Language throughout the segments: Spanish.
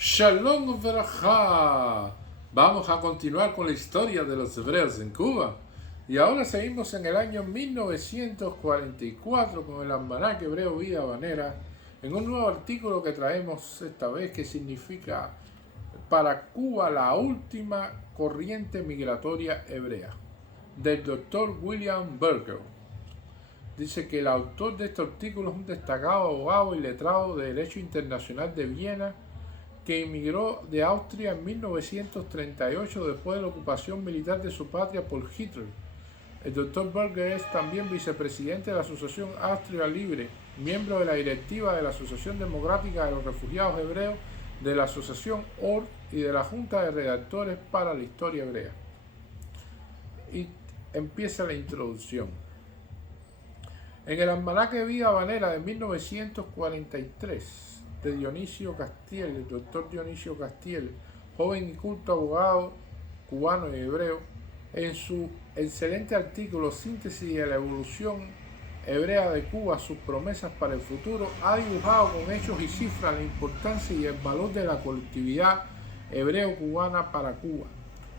Shalom Uveraja. Vamos a continuar con la historia de los hebreos en Cuba. Y ahora seguimos en el año 1944 con el almanaque hebreo Vida Habanera, en un nuevo artículo que traemos esta vez que significa para Cuba la última corriente migratoria hebrea, del doctor William Burger. Dice que el autor de este artículo es un destacado abogado y letrado de Derecho Internacional de Viena que emigró de Austria en 1938 después de la ocupación militar de su patria por Hitler. El Dr. Burger es también vicepresidente de la Asociación Austria Libre, miembro de la directiva de la Asociación Democrática de los Refugiados Hebreos, de la Asociación ORD y de la Junta de Redactores para la Historia Hebrea. Y empieza la introducción. En el almanaque de Vida Habanera de 1943, de Dionisio Castiel, el doctor Dionisio Castiel, joven y culto abogado cubano y hebreo, en su excelente artículo Síntesis de la evolución hebrea de Cuba, sus promesas para el futuro, ha dibujado con hechos y cifras la importancia y el valor de la colectividad hebreo-cubana para Cuba.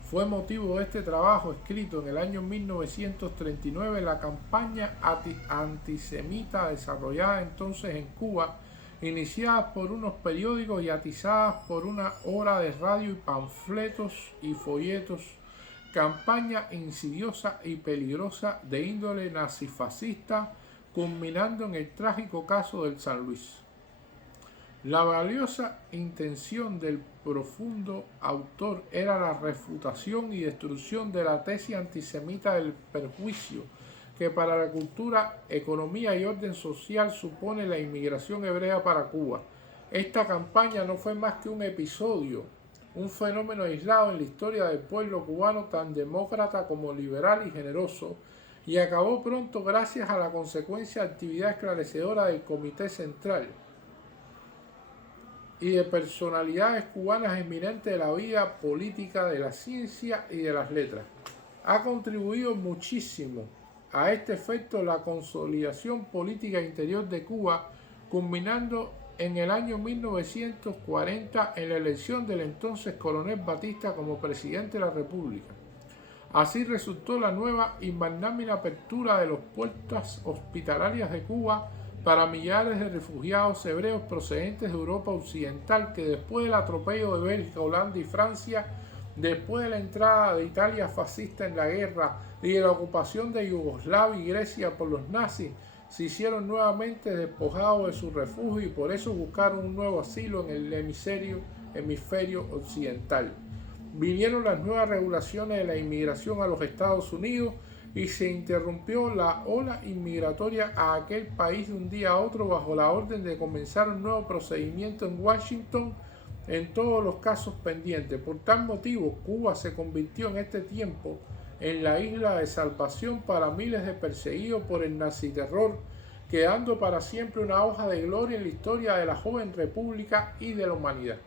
Fue motivo de este trabajo, escrito en el año 1939, la campaña antisemita desarrollada entonces en Cuba, iniciadas por unos periódicos y atizadas por una hora de radio y panfletos y folletos, campaña insidiosa y peligrosa de índole nazifascista, culminando en el trágico caso del San Luis. La valiosa intención del profundo autor era la refutación y destrucción de la tesis antisemita del perjuicio que para la cultura, economía y orden social supone la inmigración hebrea para Cuba. Esta campaña no fue más que un episodio, un fenómeno aislado en la historia del pueblo cubano tan demócrata como liberal y generoso, y acabó pronto gracias a la consecuencia actividad esclarecedora del Comité Central y de personalidades cubanas eminentes de la vida política, de la ciencia y de las letras. Ha contribuido muchísimo a este efecto la consolidación política interior de Cuba, culminando en el año 1940 en la elección del entonces coronel Batista como presidente de la República. Así resultó la nueva y magnánima apertura de las puertas hospitalarias de Cuba para millares de refugiados hebreos procedentes de Europa Occidental que después del atropello de Bélgica, Holanda y Francia, después de la entrada de Italia fascista en la guerra y de la ocupación de Yugoslavia y Grecia por los nazis, se hicieron nuevamente despojados de su refugio y por eso buscaron un nuevo asilo en el hemisferio occidental. Vinieron las nuevas regulaciones de la inmigración a los Estados Unidos y se interrumpió la ola inmigratoria a aquel país de un día a otro bajo la orden de comenzar un nuevo procedimiento en Washington en todos los casos pendientes. Por tal motivo, Cuba se convirtió en este tiempo en la isla de salvación para miles de perseguidos por el naziterror, quedando para siempre una hoja de gloria en la historia de la joven república y de la humanidad.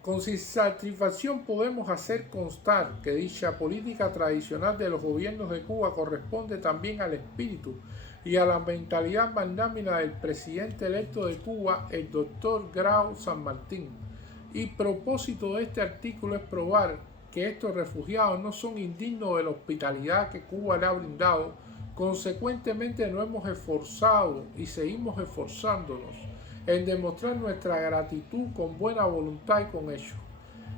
Con satisfacción podemos hacer constar que dicha política tradicional de los gobiernos de Cuba corresponde también al espíritu y a la mentalidad magnánima del presidente electo de Cuba, el doctor Grau San Martín. Y propósito de este artículo es probar que estos refugiados no son indignos de la hospitalidad que Cuba le ha brindado. Consecuentemente nos hemos esforzado y seguimos esforzándonos en demostrar nuestra gratitud con buena voluntad y con hechos.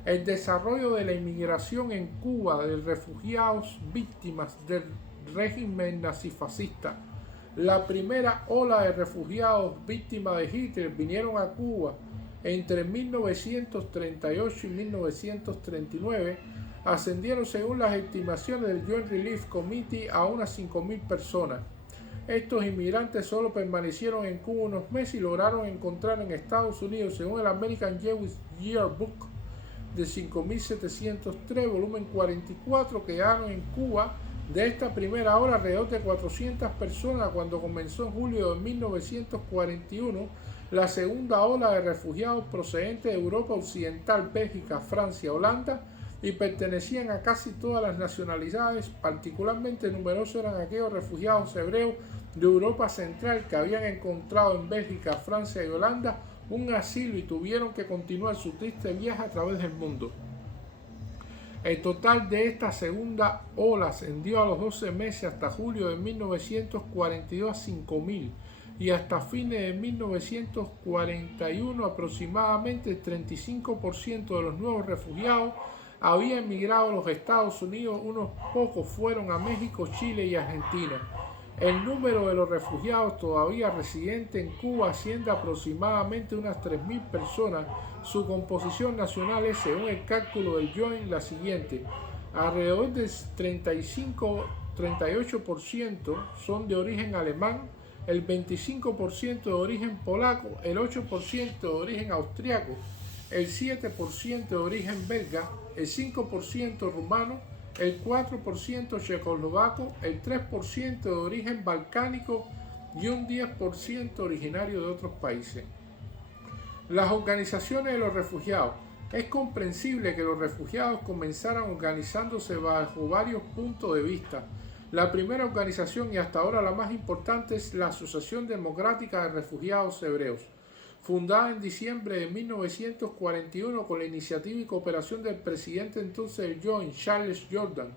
El desarrollo de la inmigración en Cuba de refugiados víctimas del régimen nazifascista. La primera ola de refugiados víctimas de Hitler vinieron a Cuba entre 1938 y 1939, ascendieron según las estimaciones del Joint Relief Committee a unas 5.000 personas. Estos inmigrantes solo permanecieron en Cuba unos meses y lograron encontrar en Estados Unidos, según el American Jewish Yearbook de 5.703, volumen 44, quedaron en Cuba de esta primera ola alrededor de 400 personas cuando comenzó en julio de 1941 la segunda ola de refugiados procedentes de Europa Occidental, Bélgica, Francia, Holanda, y pertenecían a casi todas las nacionalidades. Particularmente numerosos eran aquellos refugiados hebreos de Europa Central que habían encontrado en Bélgica, Francia y Holanda un asilo y tuvieron que continuar su triste viaje a través del mundo. El total de esta segunda ola ascendió a los 12 meses hasta julio de 1942 a 5.000 y hasta fines de 1941 aproximadamente el 35% de los nuevos refugiados había emigrado a los Estados Unidos, unos pocos fueron a México, Chile y Argentina. El número de los refugiados todavía residentes en Cuba asciende aproximadamente unas 3.000 personas. Su composición nacional es, según el cálculo del Joint, la siguiente. Alrededor del 38% son de origen alemán, el 25% de origen polaco, el 8% de origen austriaco, el 7% de origen belga, el 5% rumano, el 4% checoslovaco, el 3% de origen balcánico y un 10% originario de otros países. Las organizaciones de los refugiados. Es comprensible que los refugiados comenzaran organizándose bajo varios puntos de vista. La primera organización y hasta ahora la más importante es la Asociación Democrática de Refugiados Hebreos, fundada en diciembre de 1941 con la iniciativa y cooperación del presidente entonces del Joint, Charles Jordan,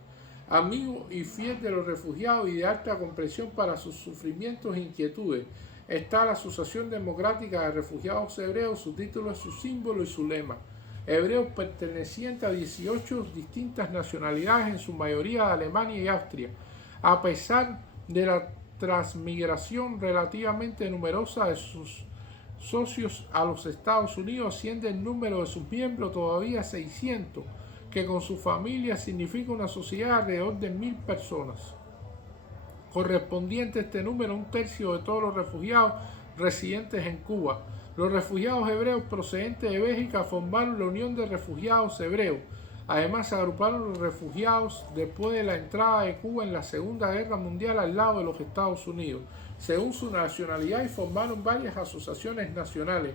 amigo y fiel de los refugiados y de alta comprensión para sus sufrimientos e inquietudes. Está la Asociación Democrática de Refugiados Hebreos, su título es su símbolo y su lema. Hebreos pertenecientes a 18 distintas nacionalidades, en su mayoría de Alemania y Austria. A pesar de la transmigración relativamente numerosa de sus socios a los Estados Unidos, asciende el número de sus miembros todavía a 600, que con su familia significa una sociedad de alrededor de 1.000 personas. Correspondiente a este número, un tercio de todos los refugiados residentes en Cuba. Los refugiados hebreos procedentes de Bélgica formaron la Unión de Refugiados Hebreos. Además, se agruparon los refugiados después de la entrada de Cuba en la Segunda Guerra Mundial al lado de los Estados Unidos, según su nacionalidad, y formaron varias asociaciones nacionales.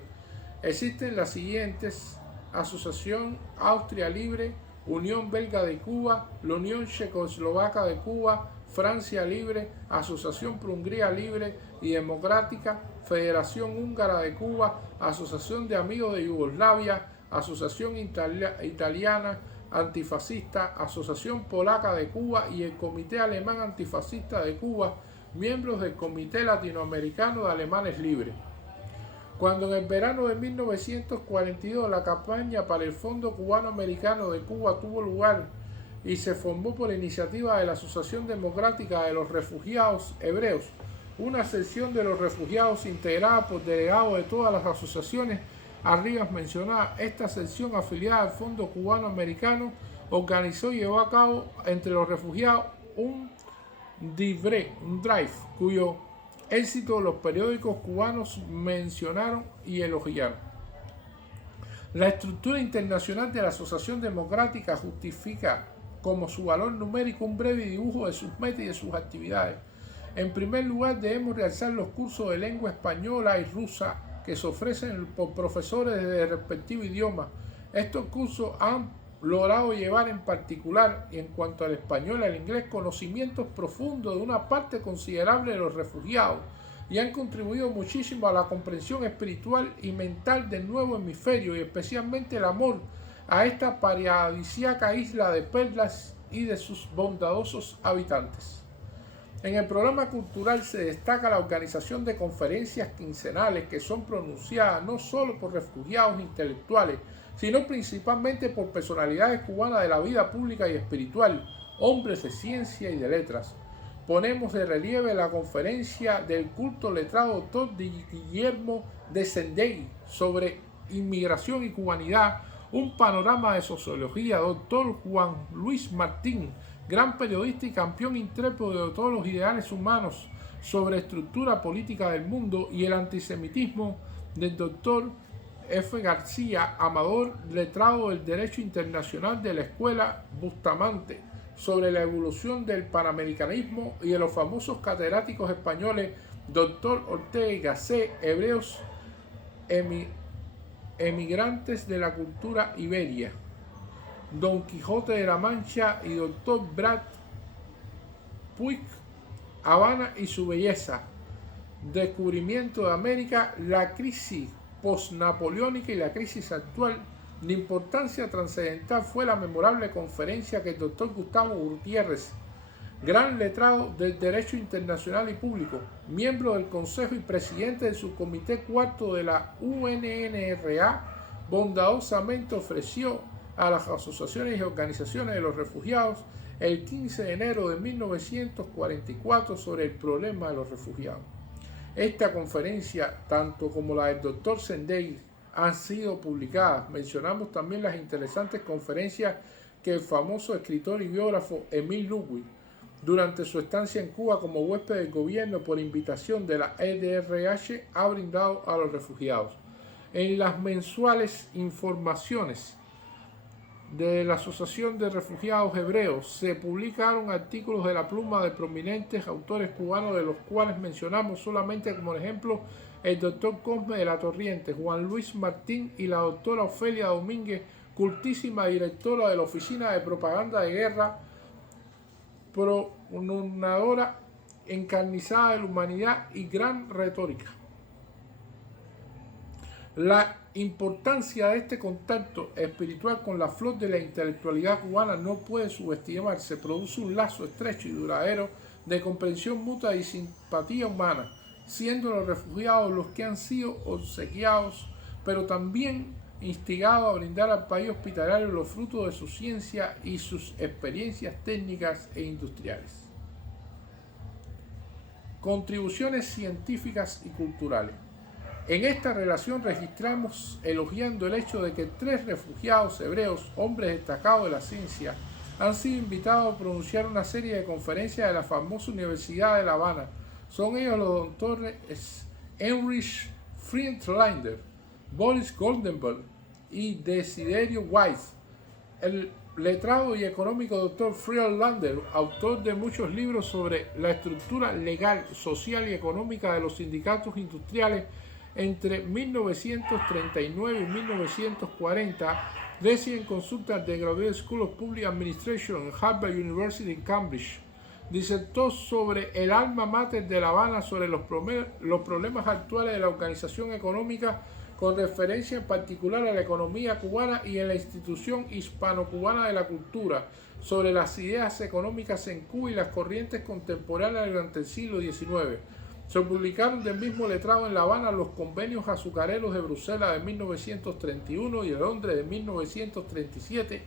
Existen las siguientes: Asociación Austria Libre, Unión Belga de Cuba, la Unión Checoslovaca de Cuba, Francia Libre, Asociación por Hungría Libre y Democrática, Federación Húngara de Cuba, Asociación de Amigos de Yugoslavia, Asociación Italiana Antifascista, Asociación Polaca de Cuba y el Comité Alemán Antifascista de Cuba, miembros del Comité Latinoamericano de Alemanes Libres. Cuando en el verano de 1942 la campaña para el Fondo Cubano-Americano de Cuba tuvo lugar y se formó por iniciativa de la Asociación Democrática de los Refugiados Hebreos, una sección de los refugiados integrada por delegados de todas las asociaciones arriba mencionadas. Esta sección, afiliada al Fondo Cubano-Americano, organizó y llevó a cabo entre los refugiados un drive, cuyo éxito los periódicos cubanos mencionaron y elogiaron. La estructura internacional de la Asociación Democrática justifica como su valor numérico un breve dibujo de sus metas y de sus actividades. En primer lugar, debemos realzar los cursos de lengua española y rusa que se ofrecen por profesores de respectivo idioma. Estos cursos han logrado llevar en particular, y en cuanto al español y al inglés, conocimientos profundos de una parte considerable de los refugiados y han contribuido muchísimo a la comprensión espiritual y mental del nuevo hemisferio y especialmente el amor a esta paradisíaca isla de perlas y de sus bondadosos habitantes. En el programa cultural se destaca la organización de conferencias quincenales que son pronunciadas no solo por refugiados intelectuales, sino principalmente por personalidades cubanas de la vida pública y espiritual, hombres de ciencia y de letras. Ponemos de relieve la conferencia del culto letrado doctor Guillermo de Sendey sobre inmigración y cubanidad, un panorama de sociología, doctor Juan Luis Martín, gran periodista y campeón intrépido de todos los ideales humanos, sobre estructura política del mundo, y el antisemitismo, del doctor F. García Amador, letrado del Derecho Internacional de la Escuela Bustamante, sobre la evolución del panamericanismo, y de los famosos catedráticos españoles doctor Ortega y Gasset, hebreos emigrantes de la cultura iberia, Don Quijote de la Mancha y Dr. Brad Puig, Habana y su belleza, Descubrimiento de América, la crisis posnapoleónica y la crisis actual, de importancia trascendental fue la memorable conferencia que el doctor Gustavo Gutiérrez, gran letrado del Derecho Internacional y Público, miembro del Consejo y presidente del Subcomité Cuarto de la UNRWA, bondadosamente ofreció a las asociaciones y organizaciones de los refugiados el 15 de enero de 1944 sobre el problema de los refugiados. Esta conferencia, tanto como la del doctor Sendey, han sido publicadas. Mencionamos también las interesantes conferencias que el famoso escritor y biógrafo Emil Ludwig, durante su estancia en Cuba como huésped del gobierno por invitación de la EDRH, ha brindado a los refugiados. En las mensuales informaciones de la Asociación de Refugiados Hebreos se publicaron artículos de la pluma de prominentes autores cubanos, de los cuales mencionamos solamente como ejemplo el doctor Cosme de la Torriente, Juan Luis Martín y la doctora Ofelia Domínguez, cultísima directora de la Oficina de Propaganda de Guerra, pronunciadora encarnizada de la humanidad y gran retórica. La importancia de este contacto espiritual con la flor de la intelectualidad cubana no puede subestimarse. Produce un lazo estrecho y duradero de comprensión mutua y simpatía humana, siendo los refugiados los que han sido obsequiados, pero también instigados a brindar al país hospitalario los frutos de su ciencia y sus experiencias técnicas e industriales. Contribuciones científicas y culturales. En esta relación registramos elogiando el hecho de que 3 refugiados hebreos, hombres destacados de la ciencia, han sido invitados a pronunciar una serie de conferencias de la famosa Universidad de La Habana. Son ellos los doctores Heinrich Friedlander, Boris Goldenberg y Desiderio Weiss. El letrado y económico doctor Friedlander, autor de muchos libros sobre la estructura legal, social y económica de los sindicatos industriales entre 1939 y 1940, recién consulta de Graduate School of Public Administration en Harvard University en Cambridge. Disertó sobre el alma mater de La Habana, sobre los problemas actuales de la organización económica, con referencia en particular a la economía cubana y en la institución hispano-cubana de la cultura, sobre las ideas económicas en Cuba y las corrientes contemporáneas durante el siglo XIX. Se publicaron del mismo letrado en La Habana los convenios azucareros de Bruselas de 1931 y de Londres de 1937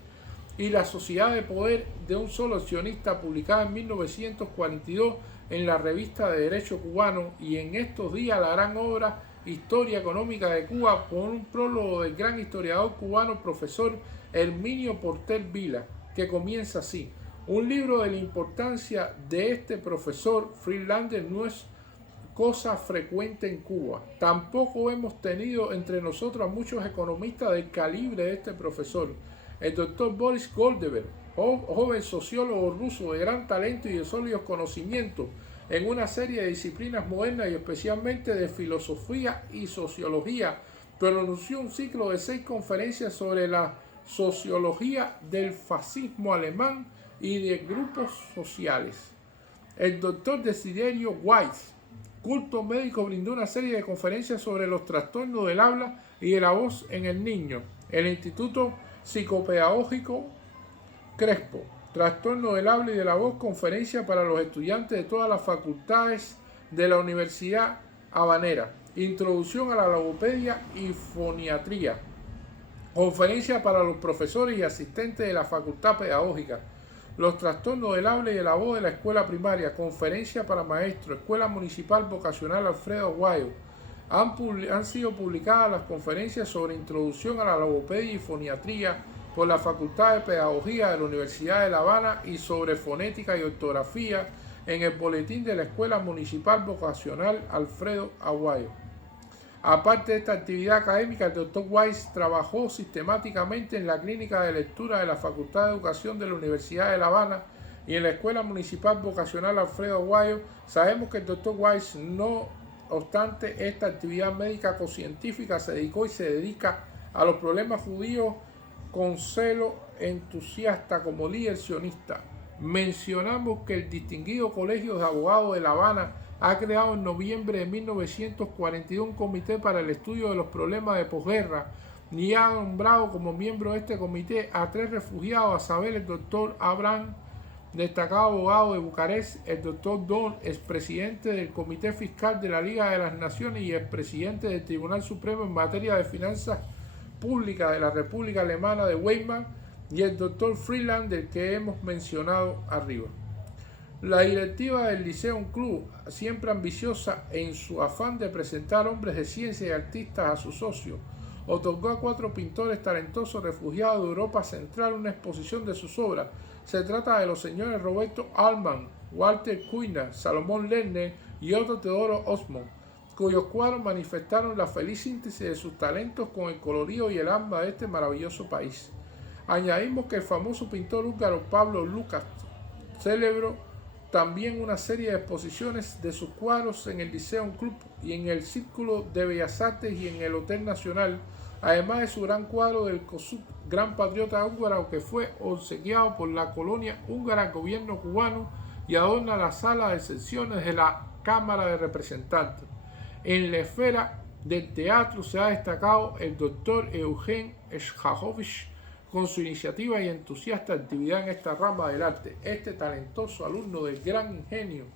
y la Sociedad de Poder de un Solo Accionista, publicada en 1942 en la Revista de Derecho Cubano, y en estos días la gran obra Historia Económica de Cuba, con un prólogo del gran historiador cubano profesor Herminio Porter Vila, que comienza así: un libro de la importancia de este profesor Friedlander no es cosa frecuente en Cuba. Tampoco hemos tenido entre nosotros a muchos economistas del calibre de este profesor. El doctor Boris Goldenberg, joven sociólogo ruso de gran talento y de sólidos conocimientos en una serie de disciplinas modernas y especialmente de filosofía y sociología, pronunció un ciclo de 6 conferencias sobre la sociología del fascismo alemán y de grupos sociales. El doctor Desiderio Weiss, culto médico, brindó una serie de conferencias sobre los trastornos del habla y de la voz en el niño. El Instituto Psicopedagógico Crespo, trastorno del habla y de la voz, conferencia para los estudiantes de todas las facultades de la Universidad Habanera. Introducción a la logopedia y foniatría, conferencia para los profesores y asistentes de la facultad pedagógica. Los trastornos del habla y de la voz de la escuela primaria, conferencia para maestros, Escuela Municipal Vocacional Alfredo Aguayo. Han sido publicadas las conferencias sobre introducción a la logopedia y foniatría por la Facultad de Pedagogía de la Universidad de La Habana y sobre fonética y ortografía en el boletín de la Escuela Municipal Vocacional Alfredo Aguayo. Aparte de esta actividad académica, el Dr. Weiss trabajó sistemáticamente en la clínica de lectura de la Facultad de Educación de la Universidad de La Habana y en la Escuela Municipal Vocacional Alfredo Aguayo. Sabemos que el Dr. Weiss, no obstante esta actividad médica científica, se dedicó y se dedica a los problemas judíos con celo entusiasta como líder sionista. Mencionamos que el distinguido Colegio de Abogados de La Habana ha creado en noviembre de 1942 un comité para el estudio de los problemas de posguerra y ha nombrado como miembro de este comité a 3 refugiados, a saber el doctor Abraham, destacado abogado de Bucarest, el doctor Don, expresidente del Comité Fiscal de la Liga de las Naciones y expresidente del Tribunal Supremo en materia de finanzas públicas de la República Alemana de Weimar, y el doctor Freeland, del que hemos mencionado arriba. La directiva del Lyceum Club, siempre ambiciosa en su afán de presentar hombres de ciencia y artistas a sus socios, otorgó a 4 pintores talentosos refugiados de Europa Central una exposición de sus obras. Se trata de los señores Roberto Altmann, Walter Kuiner, Salomón Lerner y Otto Teodoro Osmond, cuyos cuadros manifestaron la feliz síntesis de sus talentos con el colorido y el alma de este maravilloso país. Añadimos que el famoso pintor húngaro Pablo Lukács celebró también una serie de exposiciones de sus cuadros en el Lyceum Club y en el Círculo de Bellas Artes y en el Hotel Nacional, además de su gran cuadro del Kossuth, gran patriota húngaro, que fue obsequiado por la colonia húngara al gobierno cubano y adorna la sala de sesiones de la Cámara de Representantes. En la esfera del teatro se ha destacado el doctor Eugen Schachowicz con su iniciativa y entusiasta actividad en esta rama del arte. Este talentoso alumno del gran ingenio,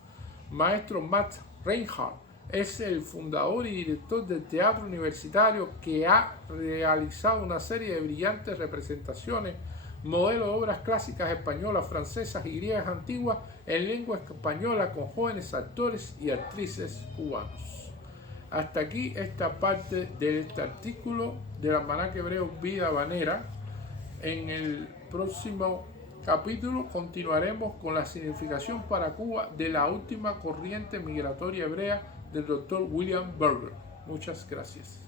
maestro Max Reinhardt, es el fundador y director del teatro universitario, que ha realizado una serie de brillantes representaciones, modelo de obras clásicas españolas, francesas y griegas antiguas en lengua española con jóvenes actores y actrices cubanos. Hasta aquí esta parte de este artículo del Almanaque Hebreo Vida Habanera. En el próximo capítulo continuaremos con la significación para Cuba de la última corriente migratoria hebrea del doctor William Berger. Muchas gracias.